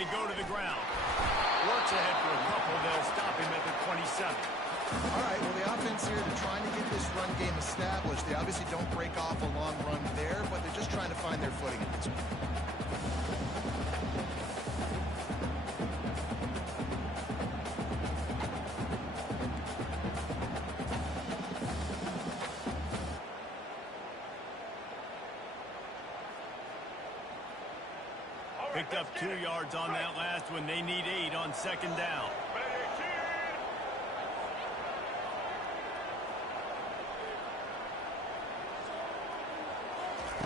they go to the ground. Works ahead for a couple. They'll stop him at the 27. All right, well, the offense here, they're trying to get this run game established. They obviously don't break off a long run there, but they're just trying to find their footing at this point. Picked up 2 yards on that last one. They need 8 on second down.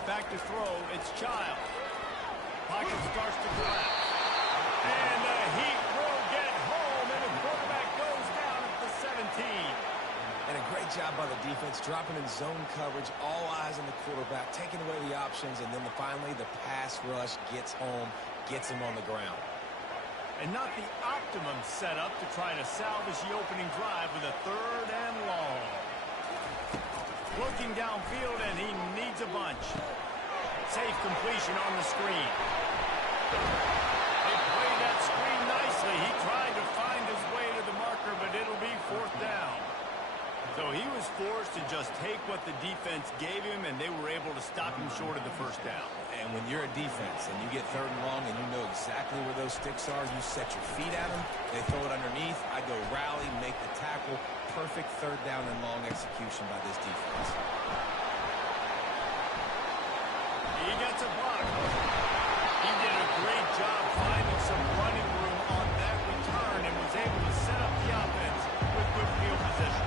Back to throw. It's Child. Pocket starts to collapse. And the Heat will get home, and the quarterback goes down at the 17. And a great job by the defense, dropping in zone coverage, all eyes on the quarterback, taking away the options, and then finally the pass rush gets home, gets him on the ground. And not the optimum setup to try to salvage the opening drive with a 3rd and long. Looking downfield, and he needs a bunch. Safe completion on the screen. They played that screen nicely. He tried to find his way to the marker, but it'll be 4th down. So he was forced to just take what the defense gave him, and they were able to stop him short of the 1st down. And when you're a defense and you get 3rd and long and you know exactly where those sticks are, you set your feet at them, they throw it underneath, I go rally, make the tackle. Perfect 3rd down and long execution by this defense. He gets a block. He did a great job finding some running room on that return and was able to set up the offense with good field position.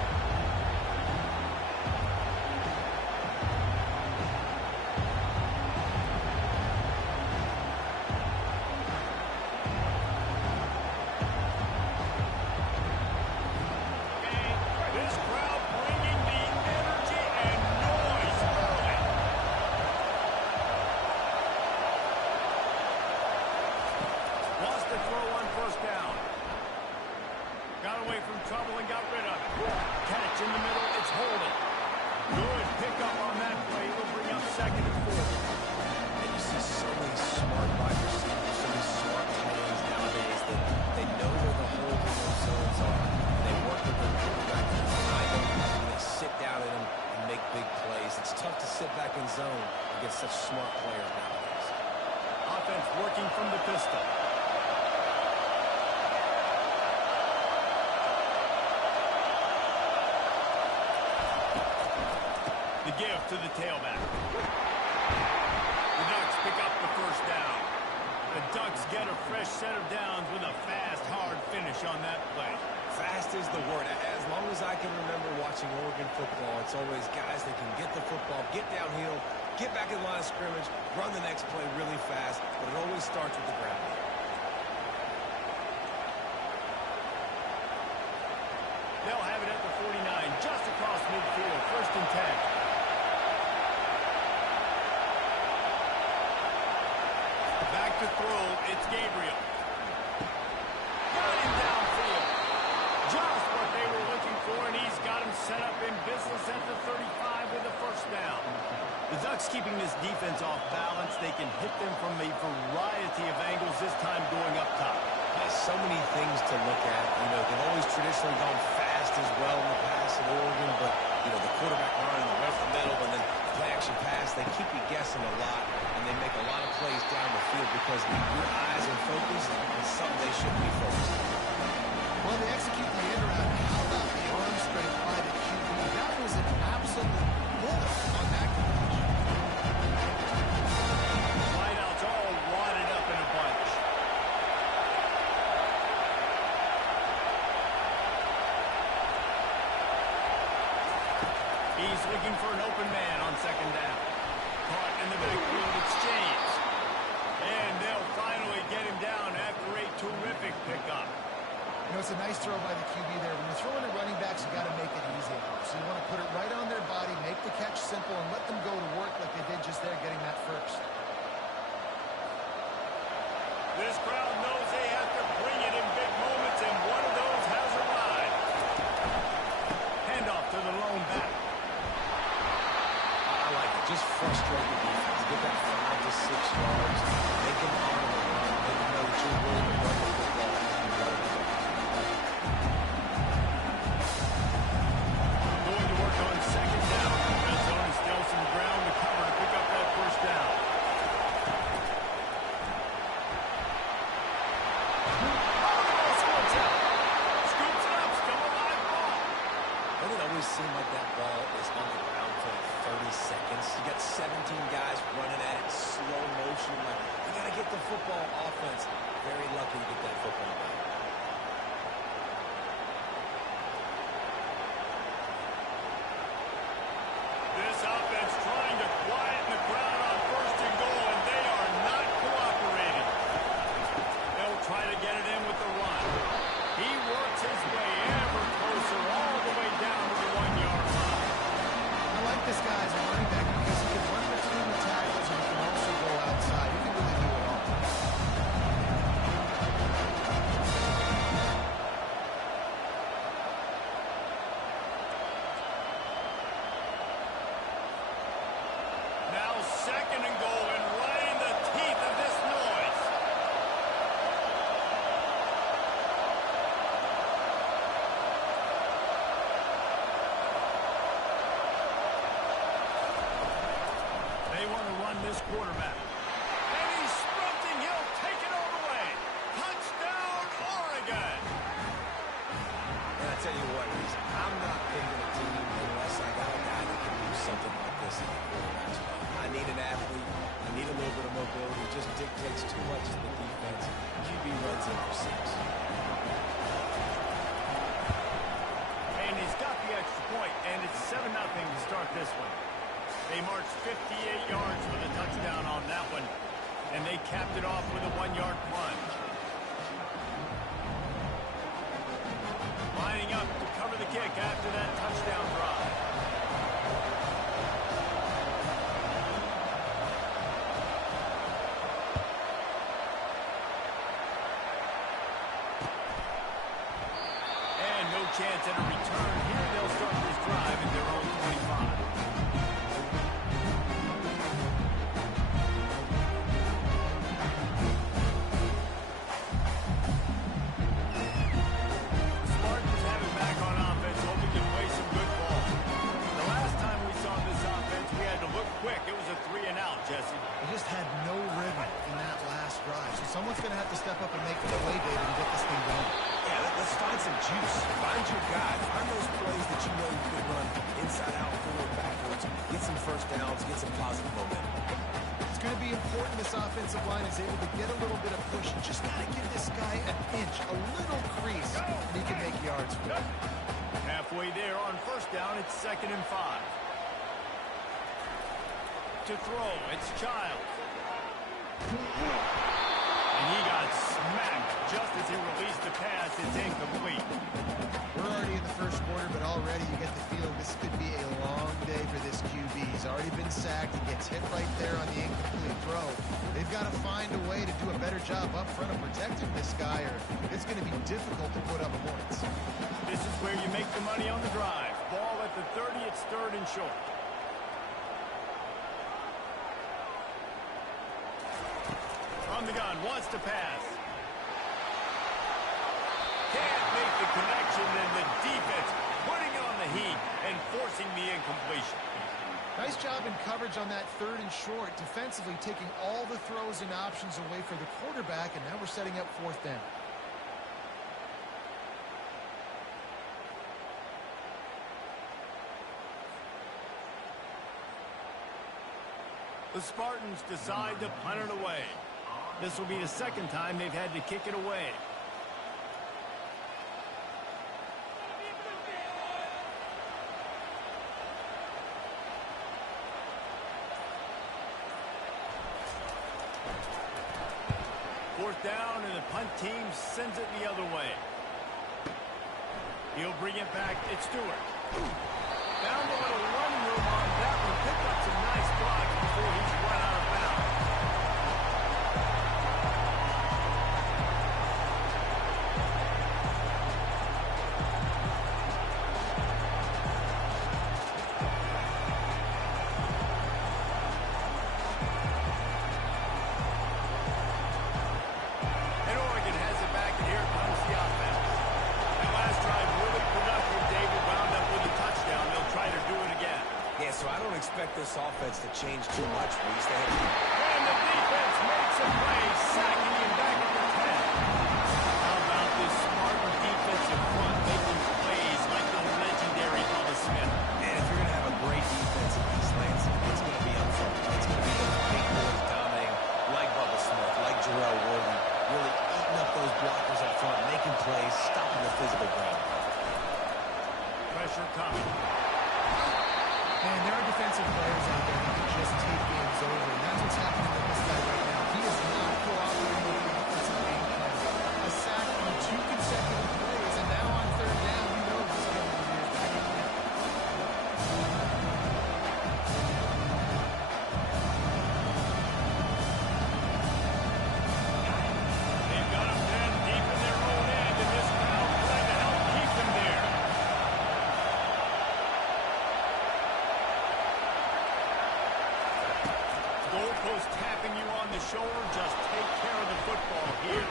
Such smart players nowadays. Offense working from the pistol. The give to the tailback. The Ducks pick up the 1st down. The Ducks get a fresh set of downs with a fast, hard finish on that play. Fast is the word. As long as I can remember watching Oregon football, it's always guys that can get the football, get downhill, get back in line of scrimmage, run the next play really fast, but it always starts with the ground. They'll have it at the 49, just across midfield, 1st and 10. Back to throw, it's Gabriel. Got him downfield. Just what they were looking for, and he's got him set up in business at the 35 with the 1st down. The Ducks keeping this defense off balance. They can hit them from a variety of angles, this time going up top. There's so many things to look at. You know, they've always traditionally gone fast as well in the past at Oregon, but, you know, the quarterback run and the run the middle and then play action pass, they keep you guessing a lot, and they make a lot of plays down the field because your eyes are focused on something they shouldn't be focused on. Well, they execute the end around. How about the arm strength by the QB? That was an absolute bullet on that catch. Wideouts all wadded up in a bunch. He's looking for an open man on 2nd down. Caught in the backfield, it's James. And they'll finally get him down after a terrific pickup. You know, it's a nice throw by the QB there. When you're throwing to running backs, you got to make it easy. So you want to put it right on their body, make the catch simple, and let them go to work like they did just there, getting that 1st. This crowd knows they have to bring it in big moments, and one of those has arrived. Handoff to the lone back. I like it. Just frustrate the defense. Get that 5 to 6 yards. Make them honor the run. Let them know that you're willing the football offense, very lucky to get that football back. This offense trying to quieten the crowd on first and goal, and they are not cooperating. They'll try to get it in with the run. He works his way ever closer all the way down to the 1-yard line. I like this guy as a running back because he can run between the tackles and he can also go outside. He can really do it all. Now second and goal, and right in the teeth of this noise. They want to run this quarterback. And he's sprinting. He'll take it all the way. Touchdown, Oregon. And I tell you what, I'm not picking a team unless I got a guy that can do something like this in the quarterback spot. I need an athlete. I need a little bit of mobility. It just dictates too much to the defense. QB runs in for 6. And he's got the extra point, and it's 7-0 to start this one. They marched 58 yards for the touchdown on that one, and they capped it off with a 1-yard plunge. Lining up to cover the kick after that touchdown drive. And no chance at a return here. They'll start this drive at their own 25. Spartans have it back on offense, hoping to play some good ball. The last time we saw this offense, we had to look quick. It was a 3-and-out, Jesse. They just had no rhythm in that last drive. So someone's going to have to step up and make the play, David, and get this thing going. Yeah, let's find some juice. Find your guy. Find those plays that you know you can run inside out, forward, backwards. Get some first downs. Get some positive momentum. It's going to be important this offensive line is able to get a little bit of push. You just got to give this guy an inch, a little crease, and he can make yards for it. Halfway there on first down, it's 2nd and 5. To throw, it's Childs. And he got smacked just as he released the pass. It's incomplete. We're already in the first quarter, but already you get the feeling this could be a long day for this QB. He's already been sacked. He gets hit right there on the incomplete throw. They've got to find a way to do a better job up front of protecting this guy, or it's going to be difficult to put up points. This is where you make the money on the drive. Ball at the 30, it's 3rd and short. From the gun, wants to pass. Can't make the connection, and the defense putting on the heat and forcing the incompletion. Nice job in coverage on that 3rd and short, defensively taking all the throws and options away for the quarterback, and now we're setting up 4th down. The Spartans decide to punt it away. This will be the 2nd time they've had to kick it away. Fourth down, and the punt team sends it the other way. He'll bring it back. It's Stewart. Found a little run room on that one. Picked up some nice blocks before he's run out of bounds. And Oregon has it back, and here comes the offense. That last drive really productive. David wound up with a touchdown. They'll try to do it again. Yeah, so I don't expect this offense to change too much, Reese. And the defense makes a play, sacking him back at the 10. How about this Spartan defensive front making plays like the legendary Bubba Smith? And if you're going to have a great defense in these lanes, it's going to be up front. It's going to be those big boys dominating, like Bubba Smith, like Jerome plays, stopping the physical ground. Pressure coming. Man, there are defensive players out there that can just take games over, and that's what's happening with this guy right now. He is not cooperating with the offensive game plan. A sack on 2 consecutive plays, and now on 3rd down, you know he's going to be years back again. They've got him pinned deep in their own end, and this crowd trying to help keep them there. Goalpost tapping you on the shoulder. Just take care of the football here.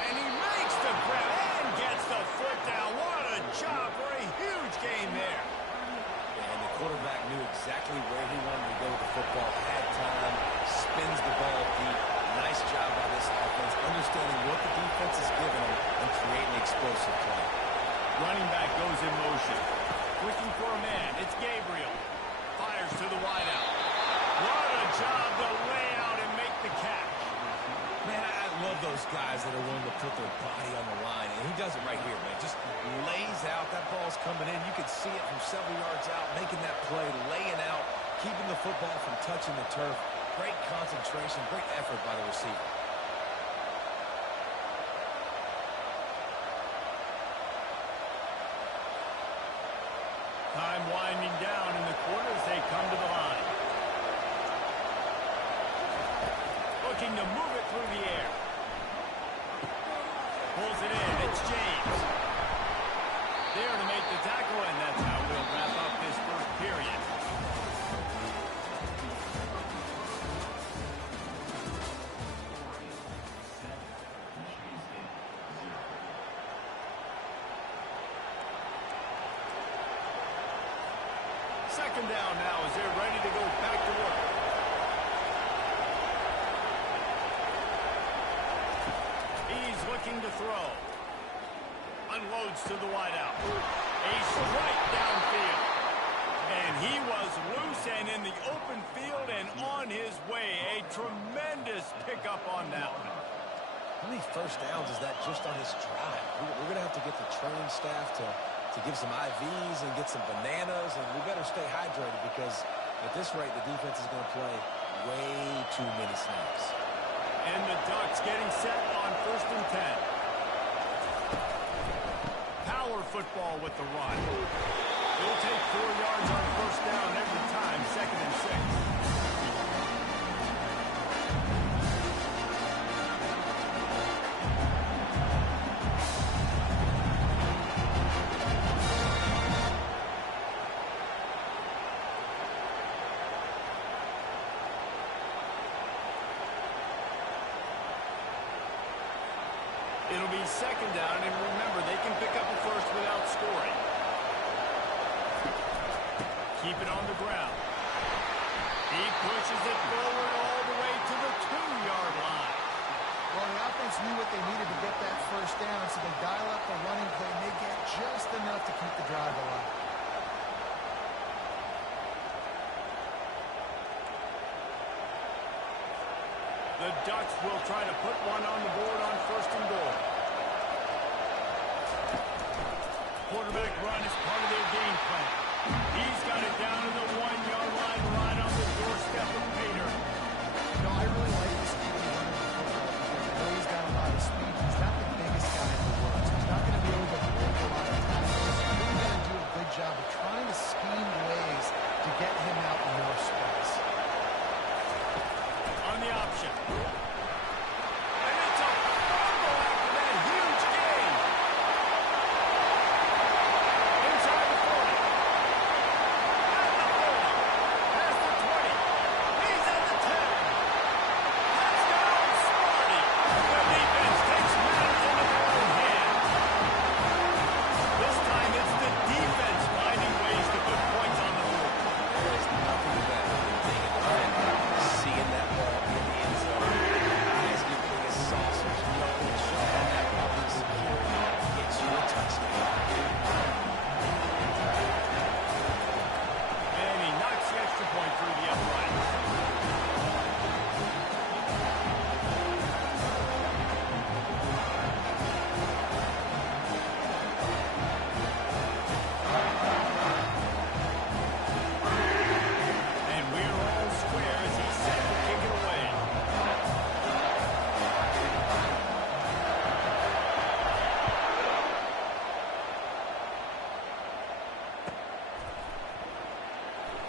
And he makes the grab and gets the foot down. What a job for a huge gain there. And the quarterback knew exactly where he wanted to go with the football. Had time, spins the ball deep. Nice job by this offense, understanding what the defense is giving them and creating explosive play. Running back goes in motion. Looking for a man. It's Gabriel. Fires to the wideout. What a job to lay out and make the catch. Man, I love those guys that are willing to put their body on the line, and he does it right here, man. Just lays out. That ball's coming in. You can see it from several yards out, making that play, laying out, keeping the football from touching the turf. Great concentration, great effort by the receiver. Time winding down in the quarter as they come to the line. Looking to move it through the air. Pulls it in. It's James. There to make the tackle, and that's how we'll wrap up this first period. Second down now as they're ready to go back to work. He's looking to throw. Unloads to the wideout. A strike downfield. And he was loose and in the open field and on his way. A tremendous pickup on that one. How many first downs is that just on this drive? We're going to have to get the training staff to give some IVs and get some bananas, and we better stay hydrated because at this rate, the defense is going to play way too many snaps. And the Ducks getting set on 1st and 10. Power football with the run. He'll take 4 yards on 1st down every time, 2nd and 6. It'll be 2nd down, and remember, they can pick up a first without scoring. Keep it on the ground. He pushes it forward all the way to the 2-yard line. Well, the offense knew what they needed to get that 1st down, so they dial up the running play, and they get just enough to keep the drive alive. The Ducks will try to put one on the board on 1st and goal. Quarterback run is part of their game plan. He's got it down to the 1-yard line right on the doorstep of Pater. You know, I really like this kid running the football because I know he's got a lot of speed. He's not the biggest guy in the world, so he's not going to be able to break a lot of tackles. He's really going to do a good job of trying to scheme ways to get him out more space. On the option. And it's a fumble after that huge gain. Inside the 40. At the 30. Past the 20. He's at the 10.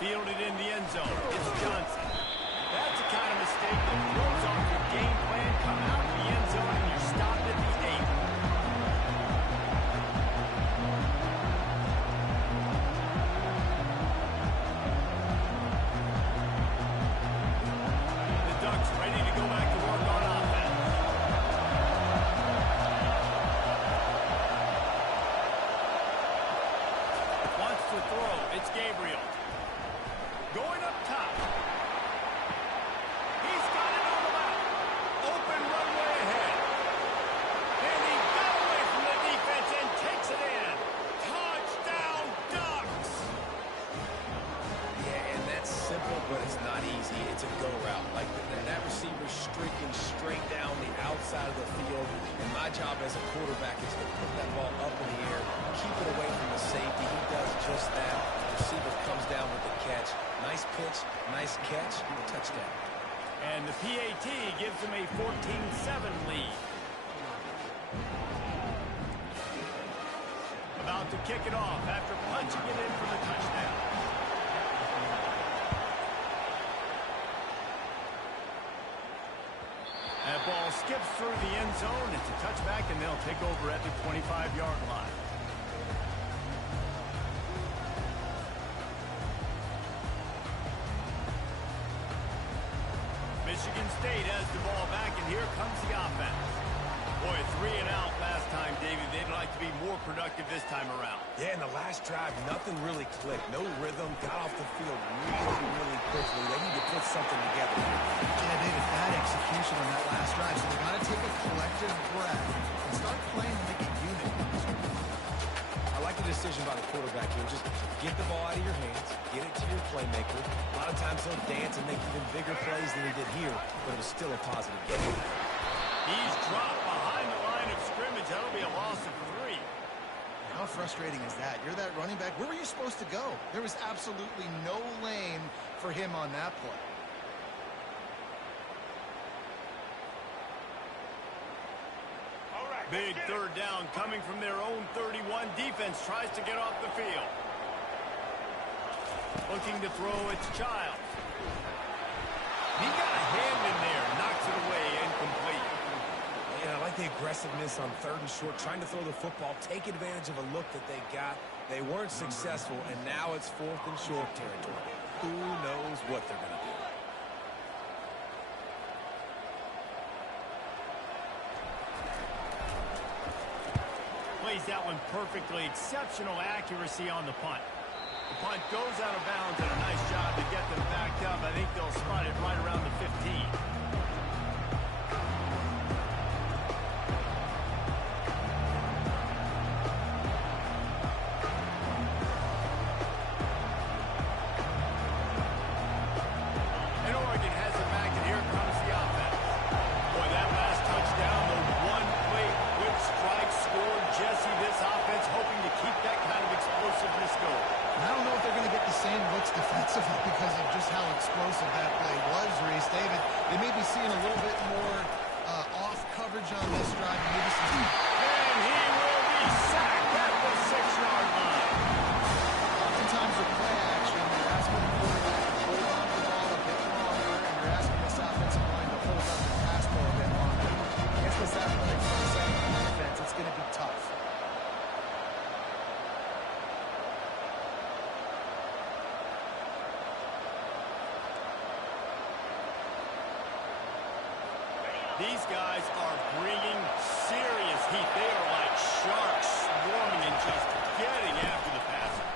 fielded in the end zone. It's Johnson. That's the kind of mistake that throws off your game plan. Come out in the end zone and you're stopped at the 8. The Ducks ready to go back to work on offense. Wants to throw. It's Gabriel. Going up top. He's got it on the mount. Open runway ahead. And he got away from the defense and takes it in. Touchdown, Ducks! Yeah, and that's simple, but it's not easy. It's a go route. Like that receiver's streaking straight down the outside of the field. And my job as a quarterback is to put that ball up in the air, keep it away from the safety. He does just that. The receiver comes down with the catch. Nice pitch, nice catch, touchdown. And the PAT gives him a 14-7 lead. About to kick it off after punching it in for the touchdown. That ball skips through the end zone. It's a touchback, and they'll take over at the 25-yard line. Michigan State has the ball back, and here comes the offense. Boy, 3 and out last time, David. They'd like to be more productive this time around. Yeah, in the last drive, nothing really clicked. No rhythm, got off the field really quickly. They need to put something together. Yeah, David, bad execution on that last drive, so they got to take a collective breath and start playing like a unit. I like the decision by the quarterback here. Just get the ball out of your hands, get it to your playmaker. A lot of times he'll dance and make even bigger plays than he did here, but it was still a positive game. He's dropped behind the line of scrimmage. That'll be a loss of 3. How frustrating is that? You're that running back. Where were you supposed to go? There was absolutely no lane for him on that play. Big third down coming from their own 31. Defense tries to get off the field. Looking to throw, it's Childs. He got a hand in there, knocks it away, incomplete. Yeah, I like the aggressiveness on 3rd and short, trying to throw the football, take advantage of a look that they got. They weren't successful, and now it's 4th and short territory. Who knows what they're going to do? Plays that one perfectly. Exceptional accuracy on the punt. The punt goes out of bounds, and a nice job to get them backed up. I think they'll spot it right around the 15. And Oregon has it back, and here comes the offense. Boy, that last touchdown, the one-play quick strike scored. Jesse, this offense hoping to keep that kind of explosiveness going. I don't know if they're going to get the same looks defensively because of just how explosive that play was, Reese. David, they may be seeing a little bit more off coverage on this drive. Maybe some... And he will be sacked at the 6-yard line. Oftentimes with play action, you're asking the quarterback to hold on to the ball a bit longer, and you're asking this offensive line to hold up the pass ball a bit longer. Against this athletic front seven defense, it's going to be tough. These guys are bringing serious heat. They are like sharks swarming and just getting after the passer.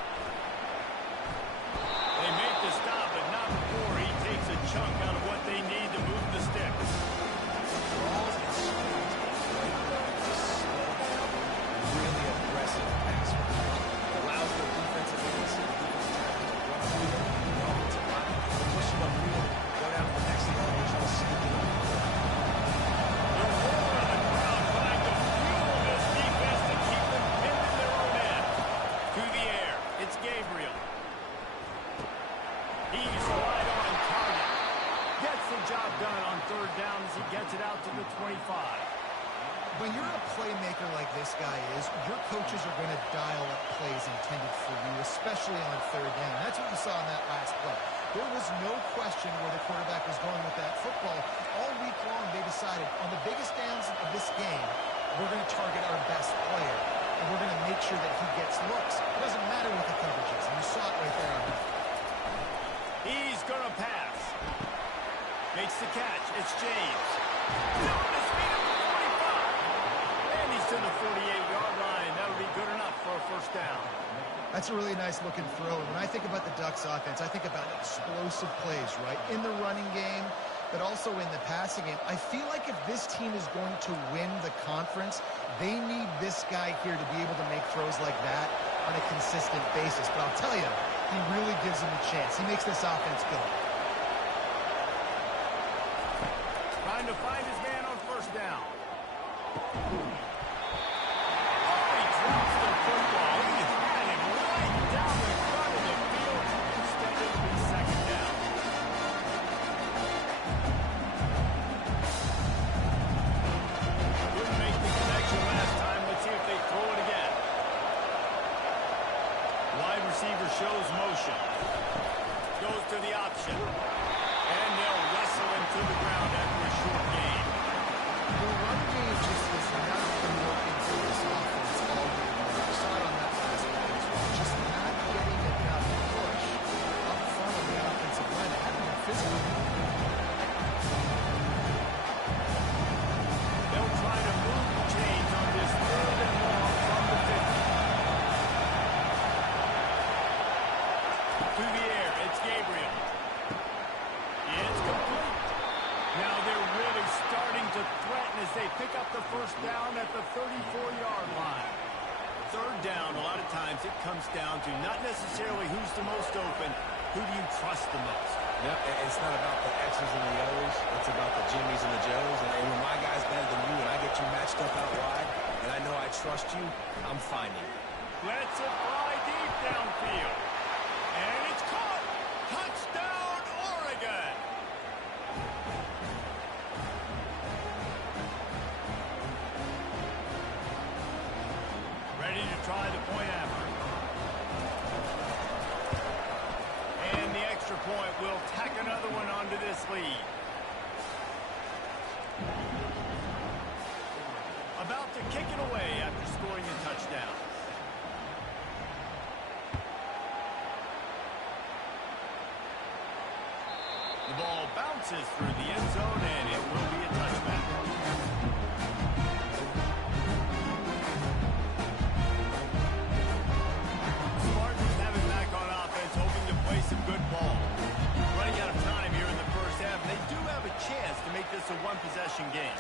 They make the stop, but not before he takes a chunk out of what they need to move the sticks. Draws and screens a great way to slow down really aggressive pass rush. It allows the defensive ends and defensive tackles to run through them. The offensive line to push them upfield, go down to the next level, and try to sneak it up. Job done on 3rd down as he gets it out to the 25. When you're a playmaker like this guy is, your coaches are going to dial up plays intended for you, especially on third down. That's what you saw in that last play. There was no question where the quarterback was going with that football. All week long, they decided on the biggest downs of this game, we're going to target our best player, and we're going to make sure that he gets looks. It doesn't matter what the coverage is, and you saw it right there on him. He's going to pass. Makes the catch. It's James. Down his feet at the 45. And he's to the 48-yard line. That'll be good enough for a first down. That's a really nice looking throw. And when I think about the Ducks offense, I think about explosive plays, right? In the running game, but also in the passing game. I feel like if this team is going to win the conference, they need this guy here to be able to make throws like that on a consistent basis. But I'll tell you, he really gives them a chance. He makes this offense go. Trying to find his man on first down. Oh, he drops the football. He had him right down the front of the field. Instead, it'll be second down. Couldn't make the connection last time. Let's see if they throw it again. Wide receiver shows motion. Goes to the option. And they'll wrestle him to the ground after a short gain. The run game just has not been working for this offense all year long. We saw it on that last play as well. Just not getting enough push up front on the offensive line. It hasn't been physical. They'll try to move the chains on this third and long from the 50. Through the air, it's Gabriel. It's complete. Now they're really starting to threaten as they pick up the first down at the 34-yard line. Third down, a lot of times it comes down to not necessarily who's the most open, who do you trust the most? No, it's not about the X's and the O's. It's about the Jimmies and the Joes. And when my guy's better than you and I get you matched up out wide, and I know I trust you, I'm finding you. Let's it fly deep downfield. And it's caught. Touchdown, Oregon. Ready to try the point after. And the extra point will tack another one onto this lead. About to kick it away after scoring a touchdown. The ball bounces through the end zone, and it will be a touchback. Spartans have it back on offense, hoping to play some good ball. Running out of time here in the first half. They do have a chance to make this a one-possession game.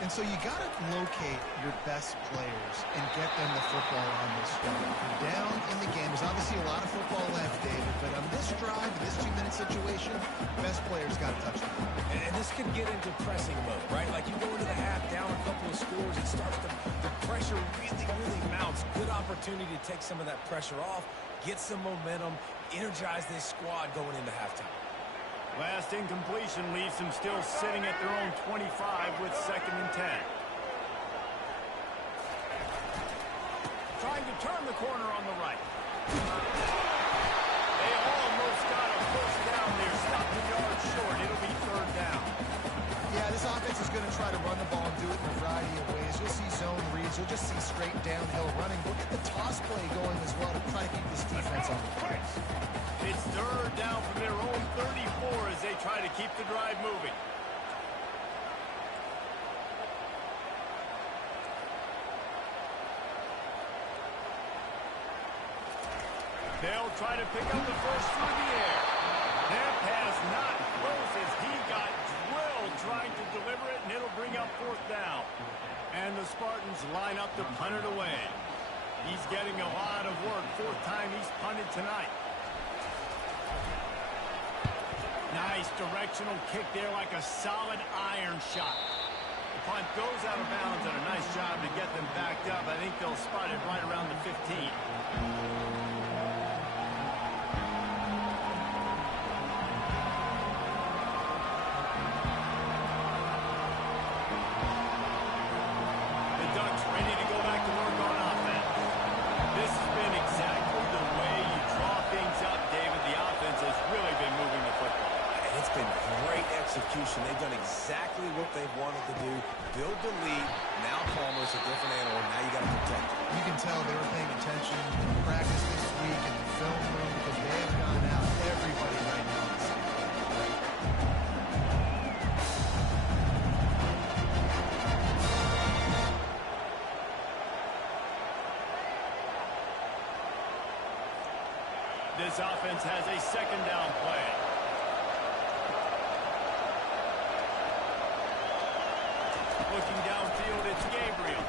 And so you got to locate your best players and get them the football on this drive. Down in the game, there's obviously a lot of football left, David, but on this drive, this 2-minute situation, best players got to touch the ball. And this could get into pressing mode, right? Like you go into the half, down a couple of scores, it starts to, the pressure really mounts. Good opportunity to take some of that pressure off, get some momentum, energize this squad going into halftime. Last incompletion leaves them still sitting at their own 25 with 2nd and 10. Trying to turn the corner on the right. They almost got a first down there. Stopped the yard short. It'll be 3rd down. Yeah, this offense is going to try to run the ball and do it in a variety of ways. You'll see zone reads. You'll just see straight downhill running. Look at the toss play going as well to try to keep this defense on the place. It's 3rd down from their own 34 as they try to keep the drive moving. They'll try to pick up the first through the air. Their pass not close as he got drilled trying to deliver it, and it'll bring up 4th down. And the Spartans line up to punt it away. He's getting a lot of work. 4th time he's punted tonight. Nice directional kick there like a solid iron shot. The punt goes out of bounds and a nice job to get them backed up. I think they'll spot it right around the 15. The motion. They've done exactly what they've wanted to do. Build the lead. Now Palmer's a different animal. Now you got to protect it. You can tell they were paying attention in practice this week in the film room because they have gone out everybody right now. This offense has a second down play. Looking downfield, it's Gabriel.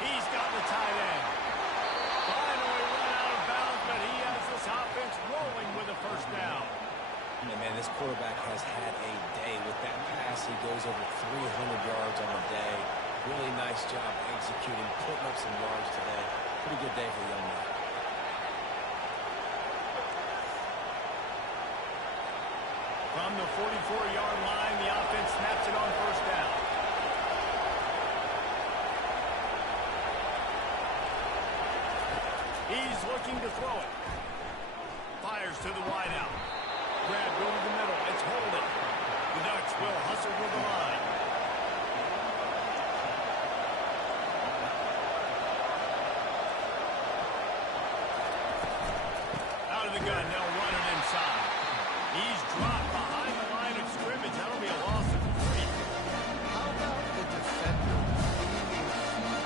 He's got the tight end. Finally run out of bounds, but he has this offense rolling with a first down. And man, this quarterback has had a day. With that pass, he goes over 300 yards on the day. Really nice job executing, putting up some yards today. Pretty good day for the young man. From the 44-yard line, the offense snaps it on first down. He's looking to throw it. Fires to the wideout. Grab over the middle. It's holding. The Ducks will hustle to the line. Out of the gun, they'll run it inside. He's dropped behind the line of scrimmage. That'll be a loss of 3. How about the defender being a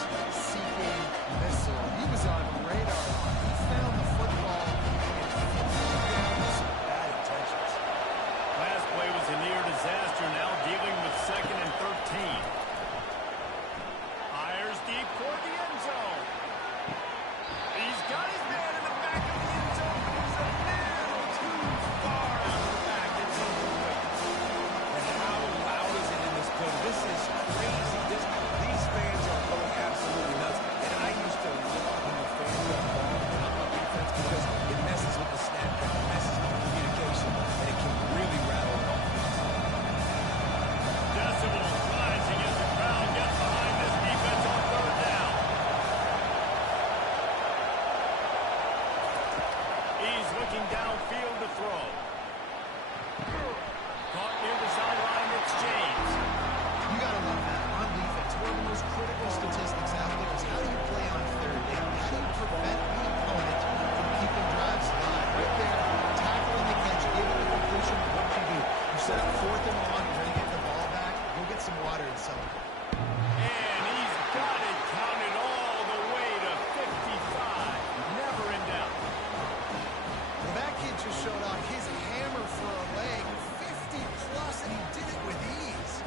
heat-seeking missile? He was on radar. He found the football and flew down with some bad intentions. Last play was a near disaster. Now dealing with 2nd and 13. Fires deep toward the end zone. He's got his man in the back of the end zone, but he's a little too far out of the back. It's incomplete. And how loud is it in this building? This is crazy. These fans are going absolutely nuts. And I used to love when the fans got involved on defense because it messes with the snap count, it messes with the communication, and it can really rattle an offense. Decibels rising as the crowd gets behind this defense on third down. He's looking downfield to throw. Caught near the sideline, it's James. You got to love that on defense. One of the most critical statistics out there is how do you play on third down? How do you prevent the opponent from keeping drives alive? Right there, tackling the catch, giving the completion. What you do? You set up 4th and 1. You're going to get the ball back. Go get some water and celebrate. And he's got it counted all the way to 55. Never in doubt. Well, that kid just showed off his hammer for a leg, 50-plus, and he did it with ease.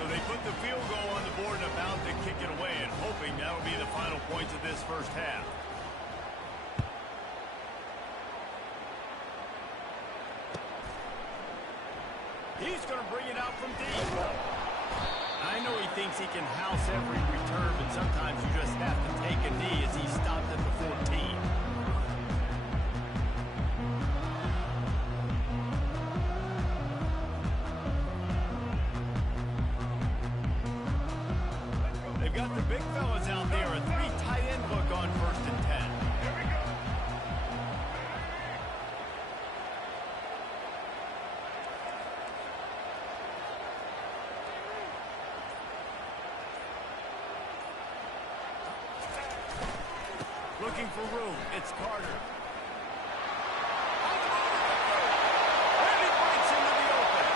So they put the field goal on the board and about to kick it away, and hoping that'll be the final points of this first half. He's going to bring it out from deep. I know he thinks he can house every return, but sometimes you just have to take a knee as he stopped at the 14. They've got the big fellas out there, a 3 tight end look on 1st and 10. Looking for room. It's Carter. And he breaks into the open.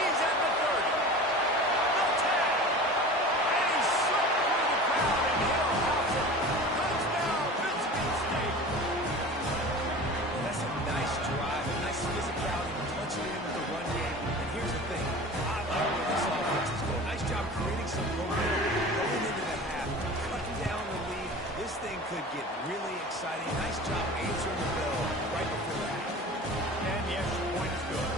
He's at the 30. No tag. And he slipped through the crowd, and he'll house it. Touchdown, Michigan State. That's a nice drive, a nice physicality, punching in with the run game. And here's the thing. I like where this offense is going. Nice job creating some momentum going into the half, cutting down the lead. This thing could get really exciting. Nice job answering the bell right before the half. And the extra point is good.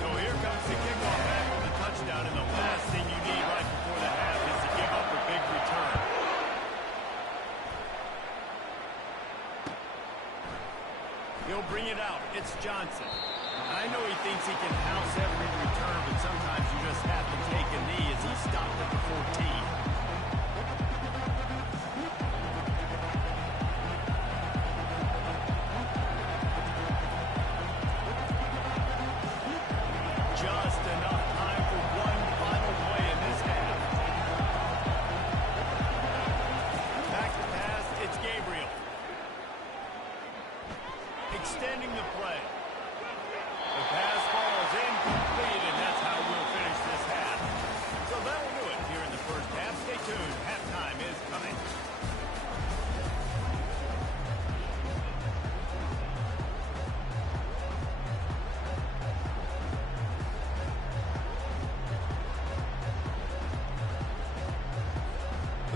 So here comes the kickoff back with a touchdown, and the last thing you need right before the half is to give up a big return. He'll bring it out. It's Johnson. I know he thinks he can house every return, but sometimes you just have to take a knee as he stopped at the 14. Just enough time for one final play in this half. Back to pass, it's Gabriel. Extending the play. The pass falls incomplete, and that's how we'll finish this half. So that'll do it here in the first half. Stay tuned. Halftime is coming.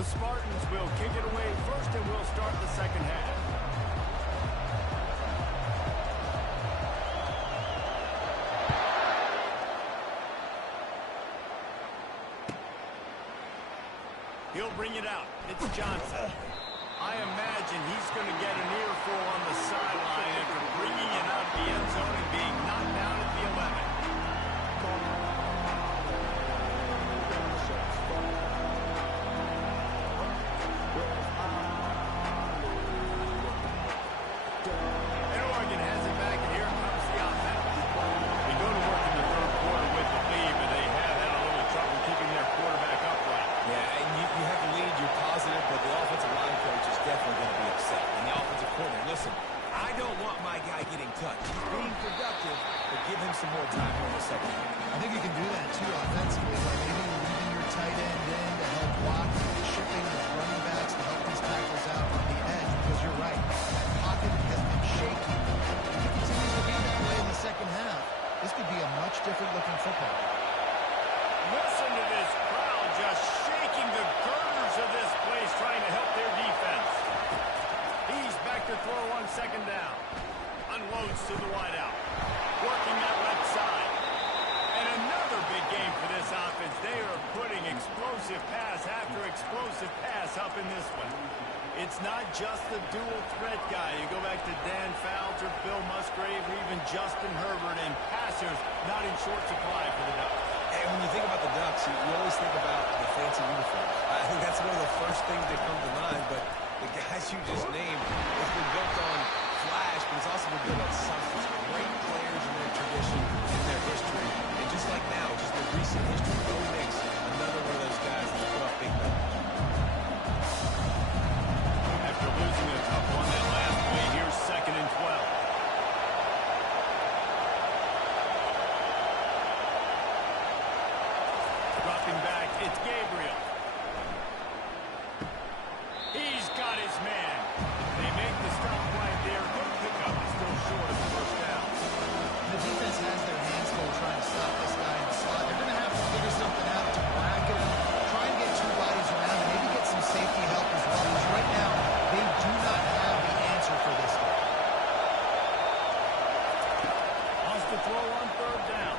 The Spartans will kick it away first, and we'll start the second half. He'll bring it out. It's Johnson. I imagine he's going to get an earful on the sideline after bringing it out of the end zone and being knocked down at the 11. And Oregon has it back, and here comes the offense. They go to work in the third quarter with the lead, but they have had a little trouble keeping their quarterback upright. Yeah, and you have the lead, you're positive, but the offensive line coach is definitely going to be upset. And the offensive coordinator, listen, I don't want my guy getting touched. He's being productive, but give him some more time here in the second half. I think you can do that, too, offensively, by maybe leaving your tight end in to help block, shipping the running backs to help these tackles out on the edge, because you're right, that pocket has been shaky. If it continues to be that way in the second half, this could be a much different looking football. Listen to this crowd just shaking the girders of this place, trying to help their defense. He's back to throw on second down. Unloads to the wideout. Working that left side. And another big game for this offense. They are putting explosive pass after explosive pass up in this one. It's not just the dual threat guy. You go back to Dan Fouts or Bill Musgrave or even Justin Herbert, and passers not in short supply for the Ducks. And when you think about the Ducks, you always think about the fancy uniforms. I think that's one of the first things that come to mind, but the guys you just named, it's been built on flash, but it's also been built on substance. Great players in their tradition, in their history, and just like now, just the recent history. Bo Nix, another one of those guys that put up big numbers. After losing a tough one that last play, here's 2nd and 12. Dropping back, it's Gabriel. He's got his man. They make the stop right there. Good pickup, still short of the first down. The defense has their hands full trying to stop this guy in the slot. They're going to have to figure something out to bracket him, try and get two bodies around, and maybe get some safety help as well, because right now, they do not have the answer for this guy. Wants to throw on third down.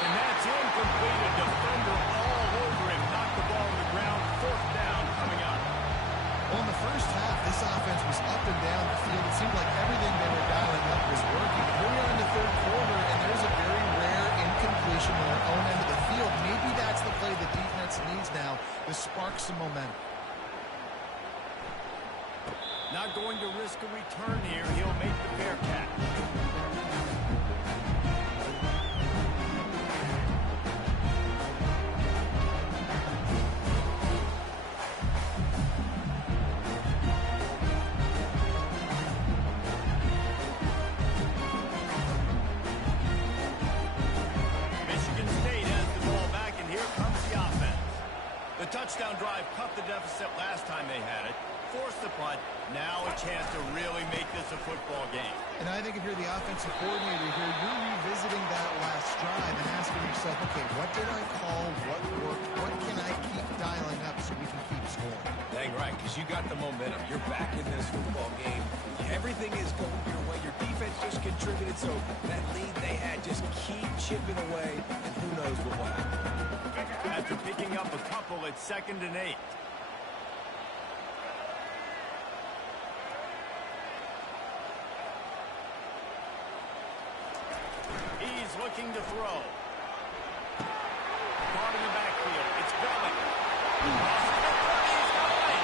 And that's incomplete. A defender all over him. Knocked the ball on the ground. 4th down coming up. Well, in the first half, this offense was up and down the field. It seemed like everything they were dialing up was working. And here we are in the third quarter, and there's a very rare incompletion on their own end of the field. Maybe that's the play the defense needs now to spark some momentum. Not going to risk a return here. He'll make the fair catch. Michigan State has the ball back, and here comes the offense. The touchdown drive cut the deficit last time they had it. Forced the punt. Now a chance to really make this a football game. And I think if you're the offensive coordinator here, you're revisiting that last drive and asking yourself, okay, what did I call? What worked? What can I keep dialing up so we can keep scoring? Dang right, because you got the momentum. You're back in this football game. Everything is going your way. Your defense just contributed, so that lead they had, just keep chipping away, and who knows what will happen. After picking up a couple, it's 2nd and 8. looking to throw. Caught in the backfield. It's Bellick. He's going.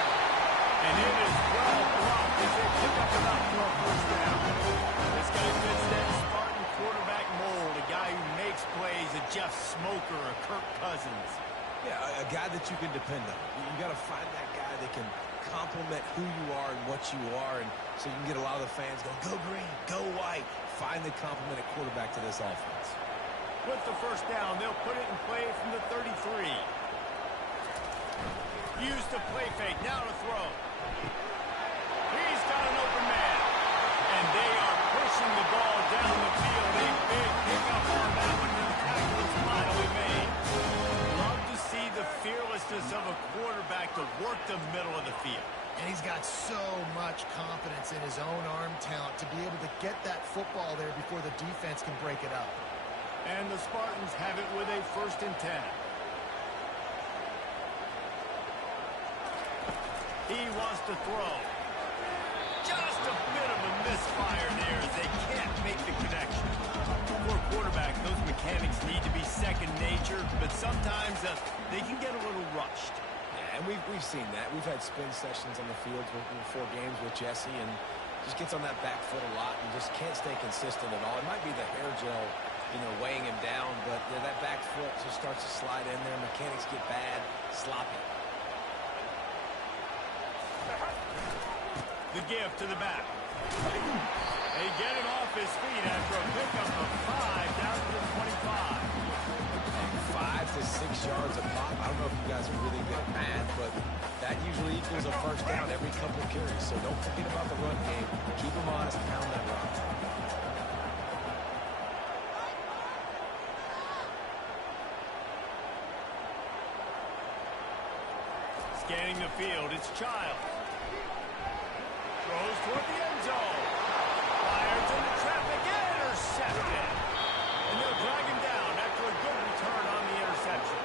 And it is well blocked as they pick up enough for a first down. This guy fits that Spartan quarterback mold, a guy who makes plays, a Jeff Smoker or Kirk Cousins. Yeah, a guy that you can depend on. You got to find that guy that can complement who you are and what you are, and so you can get a lot of the fans going, go green, go white. Find the complement at quarterback to this offense. With the first down, they'll put it in play from the 33. Use the play fake, now to throw. He's got an open man. And they are pushing the ball down the field. A big pickup on that one, and the tackle is finally made. Love to see the fearlessness of a quarterback to work the middle of the field. And he's got so much confidence in his own arm talent to be able to get that football there before the defense can break it up. And the Spartans have it with a 1st and 10. He wants to throw. Just a bit of a misfire there as they can't make the connection. For a quarterback, those mechanics need to be second nature, but sometimes they can get a little rushed. Yeah, and we've seen that. We've had spin sessions on the field before games with Jesse, and just gets on that back foot a lot and just can't stay consistent at all. It might be the hair gel, weighing him down, but that back foot just starts to slide in there. Mechanics get bad, sloppy. The give to the back. They get it off his feet after a pickup of 5 down to the 25. 5 to 6 yards a pop. I don't know if you guys are really good at math, but that usually equals a first down every couple of carries. So don't forget about the run game. Keep them honest, pound that rock. Scanning the field, it's Child. Throws toward the end zone. Fires into traffic, intercepted. And they'll drag him down after a good return on the interception.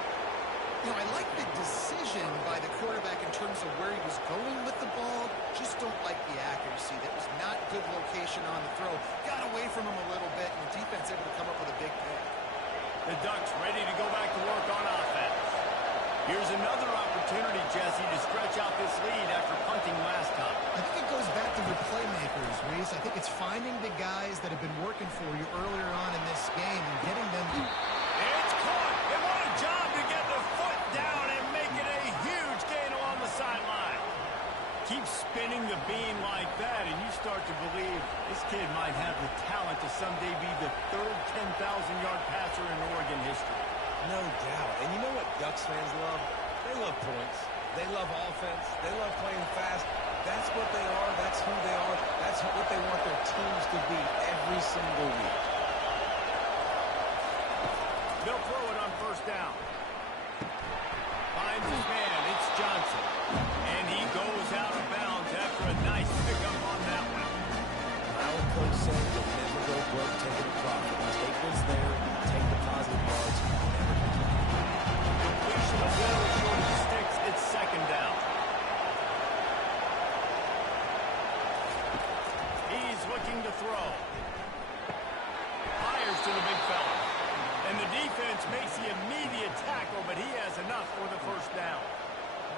I like the decision by the quarterback in terms of where he was going with the ball. Just don't like the accuracy. That was not good location on the throw. Got away from him a little bit, and the defense able to come up with a big pick. The Ducks ready to go back to work on offense. Here's another opportunity, Jesse, to stretch out this lead after punting last time. I think it goes back to your playmakers, Reese. I think it's finding the guys that have been working for you earlier on in this game and getting them to... It's caught. And what a job to get the foot down and make it a huge gain along the sideline. Keep spinning the beam like that, and you start to believe this kid might have the talent to someday be the 3rd 10,000-yard passer in Oregon history. No doubt. And you know what Ducks fans love? They love points. They love offense. They love playing fast. That's what they are. That's who they are. That's what they want their teams to be every single week. They'll throw it on first down. Finds his man. It's Johnson. And he goes out of bounds after a nice pickup on that one. Our coach said you'll never go broke taking a profit. Take what's there. Take the positive yards. Completion a little short of the sticks. It's 2nd down. He's looking to throw. Fires to the big fella. And the defense makes the immediate tackle, but he has enough for the first down.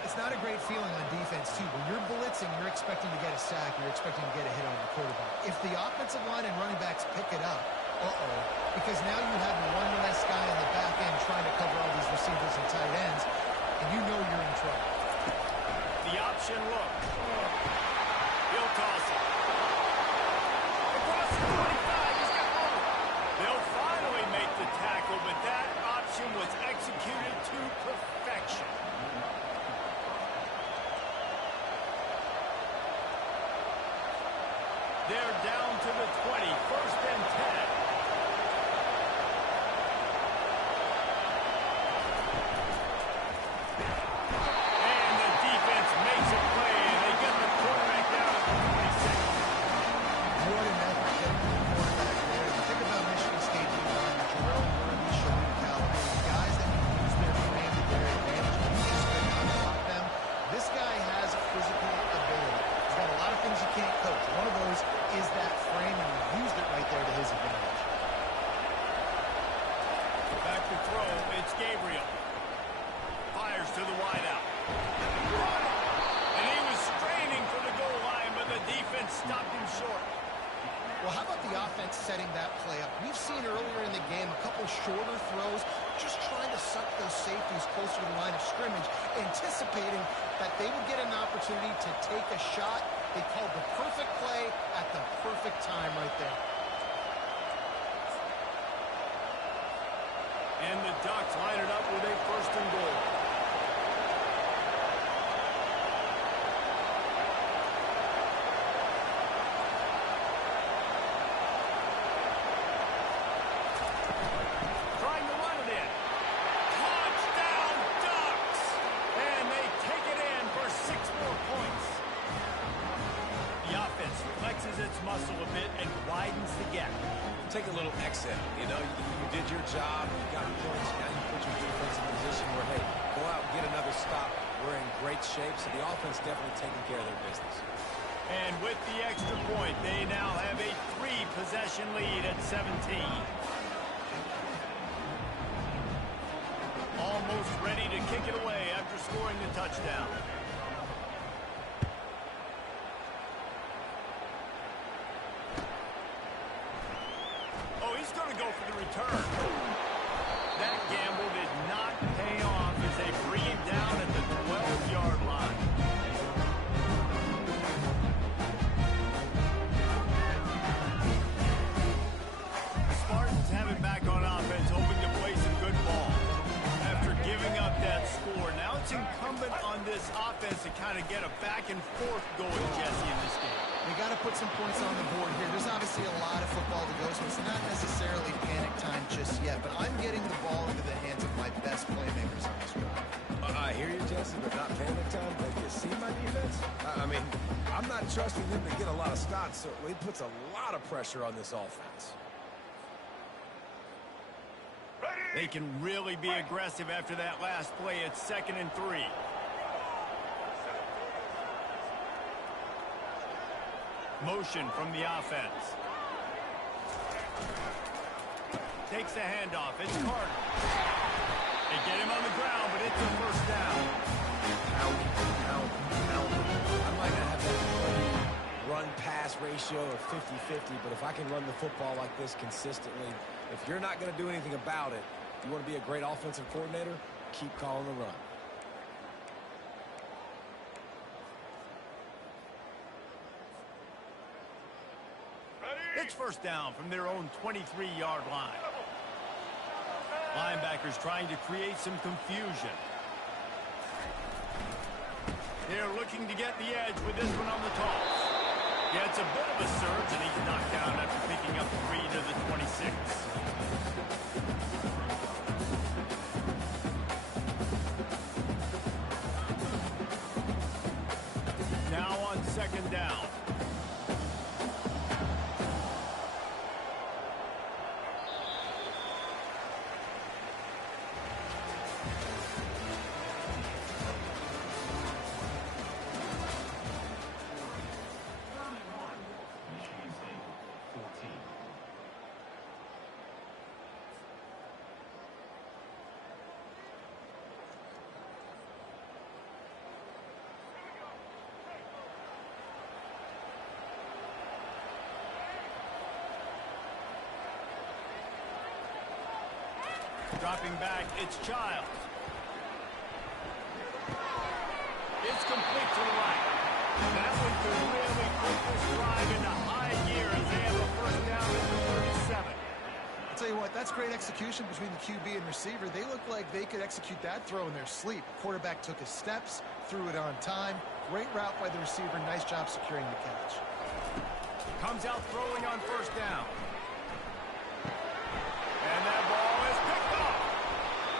It's not a great feeling on defense, too. When you're blitzing, you're expecting to get a sack. You're expecting to get a hit on the quarterback. If the offensive line and running backs pick it up, because now you have one less guy on the back end trying to cover all these receivers and tight ends, and you know you're in trouble. The option look. He'll toss it. Across the 25, he's got one. They'll finally make the tackle, but that option was executed to perfection. They're down to the 20, 1st and 10. And the defense makes a play, and they get the quarterback down at the 26. What an effort getting the quarterback there. You think about Michigan State being on the Jerome Worthy, Shaun Calhoun, guys that can use their frame to their advantage. When you just spin out and block them, this guy has physical ability. He's got a lot of things you can't coach. One of those is that frame, and he used it right there to his advantage. Back to throw, it's Gabriel. Fires to the wideout. And he was straining for the goal line, but the defense stopped him short. Well, how about the offense setting that play up? We've seen earlier in the game a couple shorter throws, just trying to suck those safeties closer to the line of scrimmage, anticipating that they would get an opportunity to take a shot. They called the perfect play at the perfect time right there. And the Ducks line it up with a first and goal. Trying to run it in. Touchdown, Ducks! And they take it in for 6 more points. The offense flexes its muscle a bit and widens the gap. Take a little exit. You know, you did your job. You got points. Now you put your defense in a position where, hey, go out and get another stop. We're in great shape, so the offense definitely taking care of their business. And with the extra point, they now have a 3-possession lead at 17. Almost ready to kick it away after scoring the touchdown. Oh, he's going to go for the return. That gamble did not pay off as they bring him down at the 12-yard line. The Spartans have it back on offense, hoping to play some good ball. After giving up that score, now it's incumbent on this offense to kind of get a back and forth going, Jesse, in this game. They got to put some points on the board here. There's obviously a lot of football to go, so it's not necessarily panic time just yet, but I'm getting the ball into the hands of my best playmakers on this drive. I hear you, Jesse, but not panic time. Have you seen my defense? I mean, I'm not trusting them to get a lot of stops, so it puts a lot of pressure on this offense. They can really be aggressive after that last play. It's 2nd and 3. Motion from the offense. Takes the handoff. It's Carter. They get him on the ground, but it's a first down. I might not have that run-pass ratio of 50-50, but if I can run the football like this consistently, if you're not going to do anything about it, you want to be a great offensive coordinator, keep calling the run. It's first down from their own 23-yard line. Linebackers trying to create some confusion. They're looking to get the edge with this one on the toss. Yeah, it's a bit of a surge, and he's knocked down after picking up 3 to the 26. Now on 2nd down. Dropping back, it's Childs. It's complete to the right. That one could really put this drive into high gear as they have a first down at the 37. I'll tell you what, that's great execution between the QB and receiver. They look like they could execute that throw in their sleep. Quarterback took his steps, threw it on time. Great route by the receiver. Nice job securing the catch. Comes out throwing on first down. And that ball is picked off.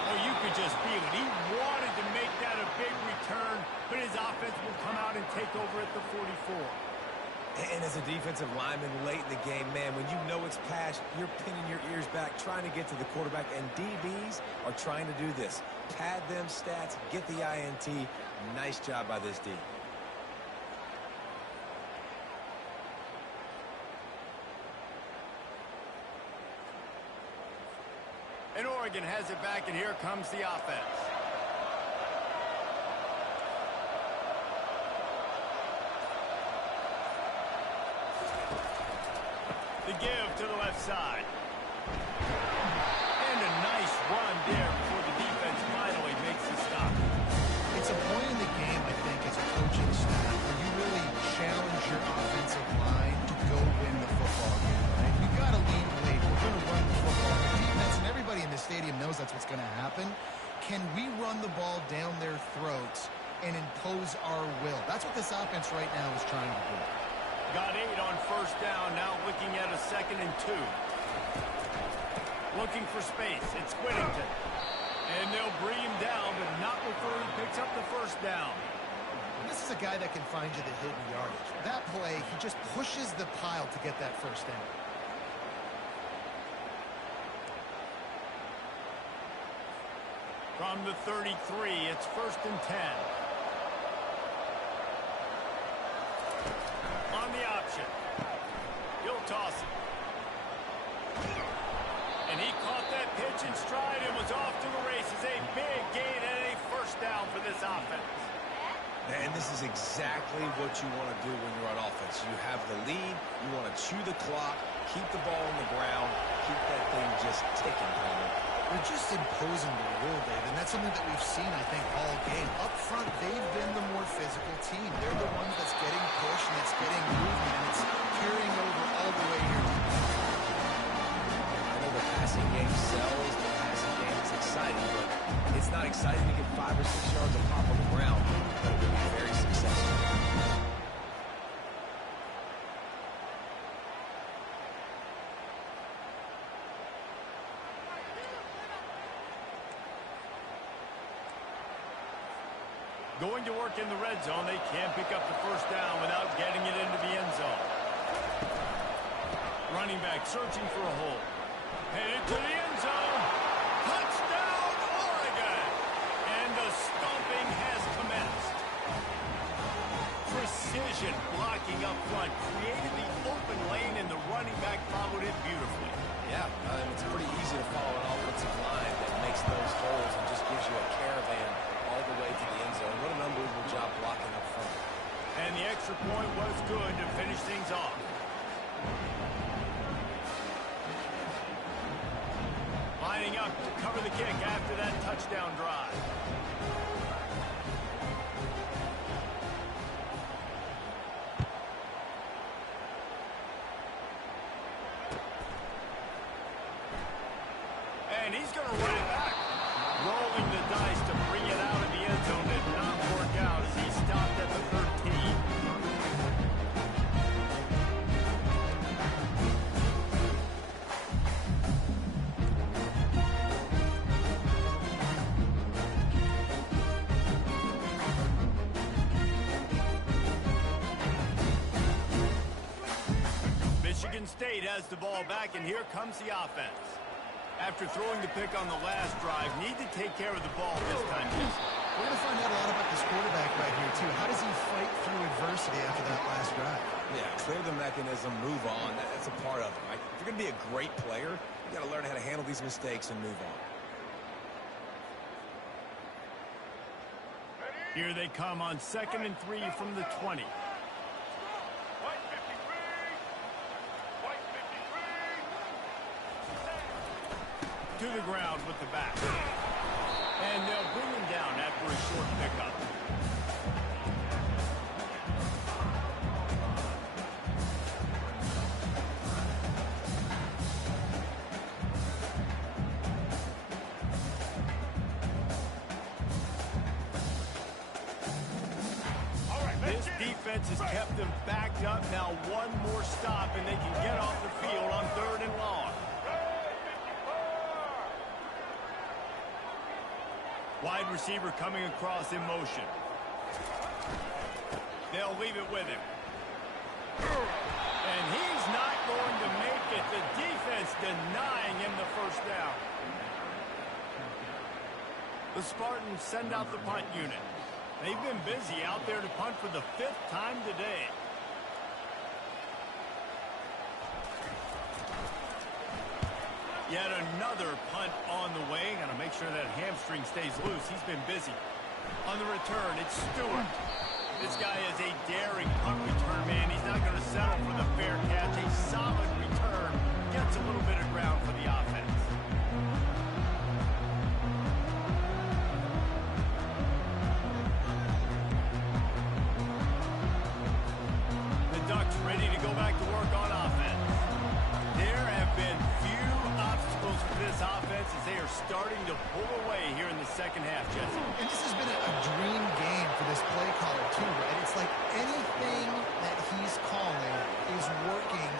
Oh, you could just feel it. He wanted to make that a big return, but his offense will come out and take over at the 44. And as a defensive lineman late in the game, man, when you know it's past, you're pinning your ears back, trying to get to the quarterback, and DBs are trying to do this. Pad them stats, get the INT. Nice job by this D. And Oregon has it back, and here comes the offense. The give to the left side. And a nice run there before the defense finally makes the stop. It's a point in the game, I think, as a coaching staff, where you really challenge your offensive line to go win the football game, right? We've got a lead late. We're going to run the football. The defense and everybody in the stadium knows that's what's going to happen. Can we run the ball down their throats and impose our will? That's what this offense right now is trying to do. Got 8 on first down, now looking at a 2nd and 2. Looking for space, it's Whittington. And they'll bring him down, but not before he picks up the first down. This is a guy that can find you the hidden yardage. That play, he just pushes the pile to get that first down. From the 33, it's 1st and 10. On the option. He'll toss it. And he caught that pitch in stride and was off to the races. A big gain and a first down for this offense. And this is exactly what you want to do when you're on offense. You have the lead. You want to chew the clock, keep the ball on the ground, keep that thing just ticking, Palmer. They're just imposing the rule, Dave, and that's something that we've seen, I think, all game. Up front, they've been the more physical team. They're the ones that's getting pushed and that's getting movement, and it's carrying over all the way here. I know the passing game sells, the passing game is exciting, but it's not exciting to get 5 or 6 yards of pop on the ground, but it will be very successful. Going to work in the red zone. They can't pick up the first down without getting it into the end zone. Running back searching for a hole. Headed to the end zone. Touchdown, Oregon! And the stomping has commenced. Precision blocking up front created the open lane, and the running back followed it beautifully. Yeah, it's pretty easy to follow an offensive line that makes those holes and just gives you a caravan all the way to the end zone. What an unbelievable job blocking up front. And the extra point was good to finish things off. Lining up to cover the kick after that touchdown drive. And he's going to run it back. Rolling the dice to bring it out of the end zone did not work out as he stopped at the 13. Michigan State has the ball back, and here comes the offense. After throwing the pick on the last drive, need to take care of the ball this time. We're going to find out a lot about this quarterback right here, too. How does he fight through adversity after that last drive? Yeah, clear the mechanism, move on. That's a part of it, right? If you're going to be a great player, you got to learn how to handle these mistakes and move on. Here they come on 2nd and 3 from the 20. To the ground with the back. And they'll bring him down after a short pickup. This defense has kept them backed up. Now one more stop and they can get off the field on 3rd and long. Wide receiver coming across in motion. They'll leave it with him. And he's not going to make it. The defense denying him the first down. The Spartans send out the punt unit. They've been busy out there to punt for the 5th time today. Yet another punt on the way. Got to make sure that hamstring stays loose. He's been busy. On the return, it's Stewart. This guy is a daring punt return man. He's not going to settle for the fair catch. A solid return. Gets a little bit of ground for the offense. The Ducks ready to go back to work on offense. There have been few obstacles for this offense as they are starting to pull away here in the second half, Jesse. And this has been a dream game for this play caller, too, right? It's like anything that he's calling is working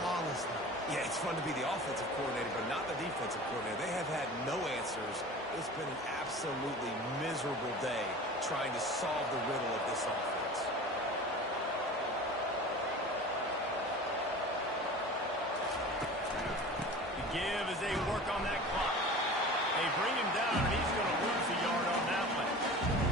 flawlessly. Yeah, it's fun to be the offensive coordinator, but not the defensive coordinator. They have had no answers. It's been an absolutely miserable day trying to solve the riddle of this offense. The give as they work on that clock. They bring him down, and he's going to lose a yard on that one.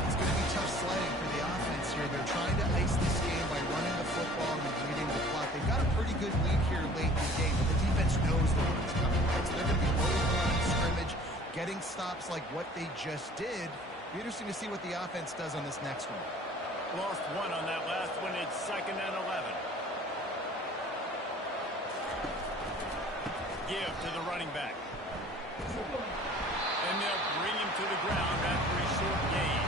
It's going to be tough sledding for the offense here. They're trying to ice this game by running the football and bleeding the clock. They've got a pretty good lead here late in the game, but the defense knows the run's coming. Right? So they're going to be loading the line of scrimmage, getting stops like what they just did. Be interesting to see what the offense does on this next one. Lost one on that last one. It's 2nd and 11. Give to the running back. And they'll bring him to the ground after a short gain.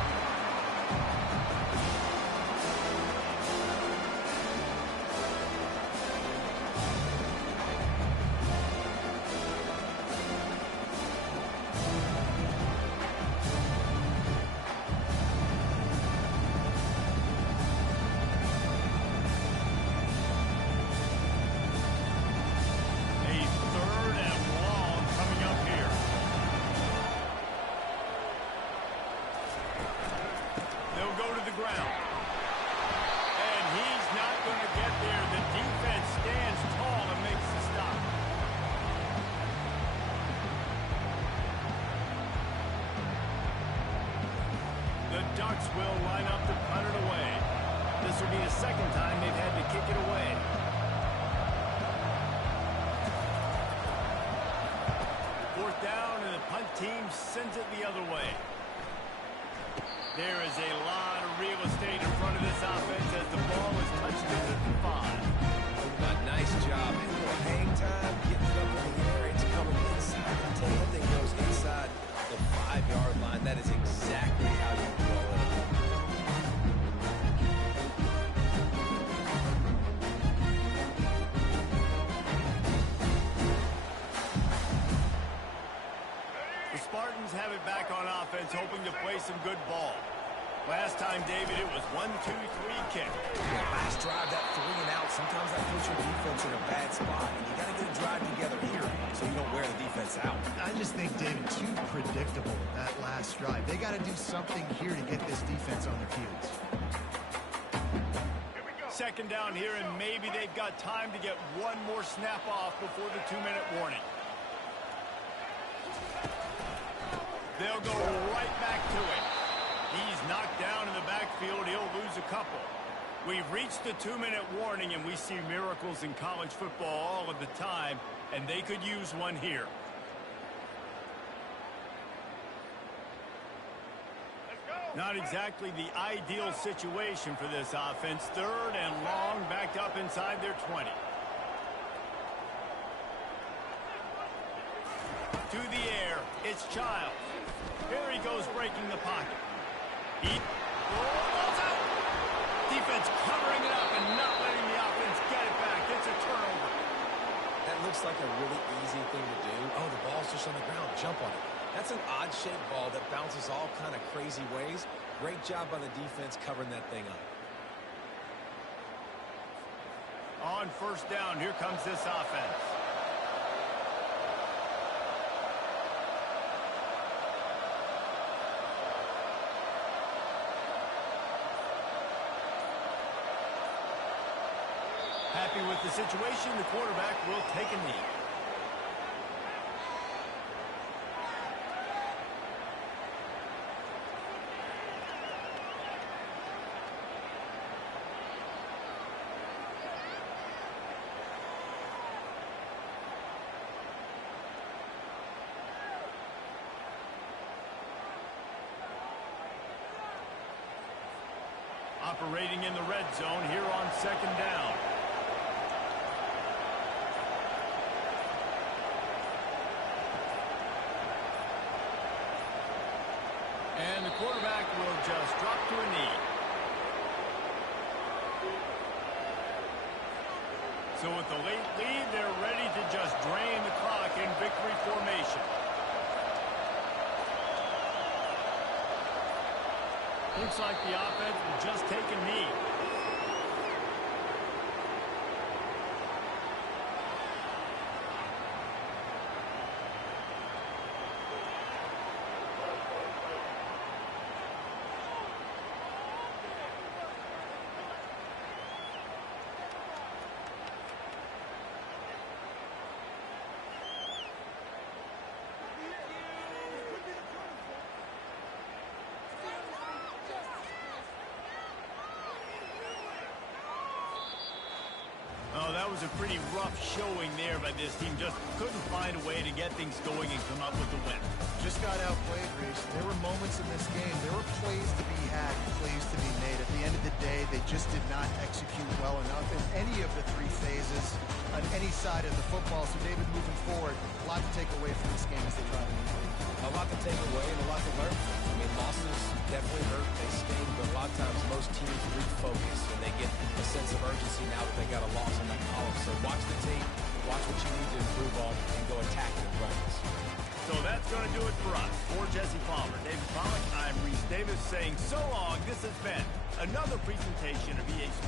Ducks will line up to punt it away. This will be the second time they've had to kick it away. Fourth down, and the punt team sends it the other way. There is a lot of real estate in front of this offense as the ball is touched in at the 5. A nice job. And the hang time, getting it up in the air, it's coming inside. Until that thing goes inside the 5-yard line. That is exactly how you draw it. The Spartans have it back on offense, hoping to play some good ball. Last time, David, it was 1-2-3 kick. Yeah, last drive, that 3 and out, sometimes that puts your defense in a bad spot. And you got to get a drive together here so you don't wear the defense out. I just think, David, too predictable that last drive. They got to do something here to get this defense on their heels. Second down here, and maybe they've got time to get one more snap off before the 2-minute warning. They'll go right back to it. He's knocked down in the backfield. He'll lose a couple. We've reached the 2-minute warning, and we see miracles in college football all of the time, and they could use one here. Not exactly the ideal situation for this offense. 3rd and long, backed up inside their 20. To the air, it's Childs. Here he goes, breaking the pocket. Ball's out. Defense covering it up and not letting the offense get it back. It's a turnover. That looks like a really easy thing to do. Oh, the ball's just on the ground. Jump on it. That's an odd-shaped ball that bounces all kind of crazy ways. Great job by the defense covering that thing up. On first down, here comes this offense. Happy with the situation, the quarterback will take a knee. operating in the red zone here on second down. And the quarterback will just drop to a knee. So with the late lead, they're ready to just drain the clock in victory formation. Looks like the offense will just take a knee. Oh, that was a pretty rough showing there by this team. Just couldn't find a way to get things going and come up with the win. Just got outplayed, Reese. There were moments in this game. There were plays to be had, plays to be made. At the end of the day, they just did not execute well enough in any of the three phases on any side of the football. So, David, moving forward, a lot to take away from this game as they try to win. A lot to take away and a lot to learn. I mean, losses definitely hurt. They sting, but a lot of times most teams refocus and they get a sense of urgency now that they got a loss in that column. So watch the tape, watch what you need to improve on, and go attack the runs. So that's going to do it for us. For Jesse Palmer, David Pollack, I'm Reese Davis saying so long. This has been another presentation of EA Sports.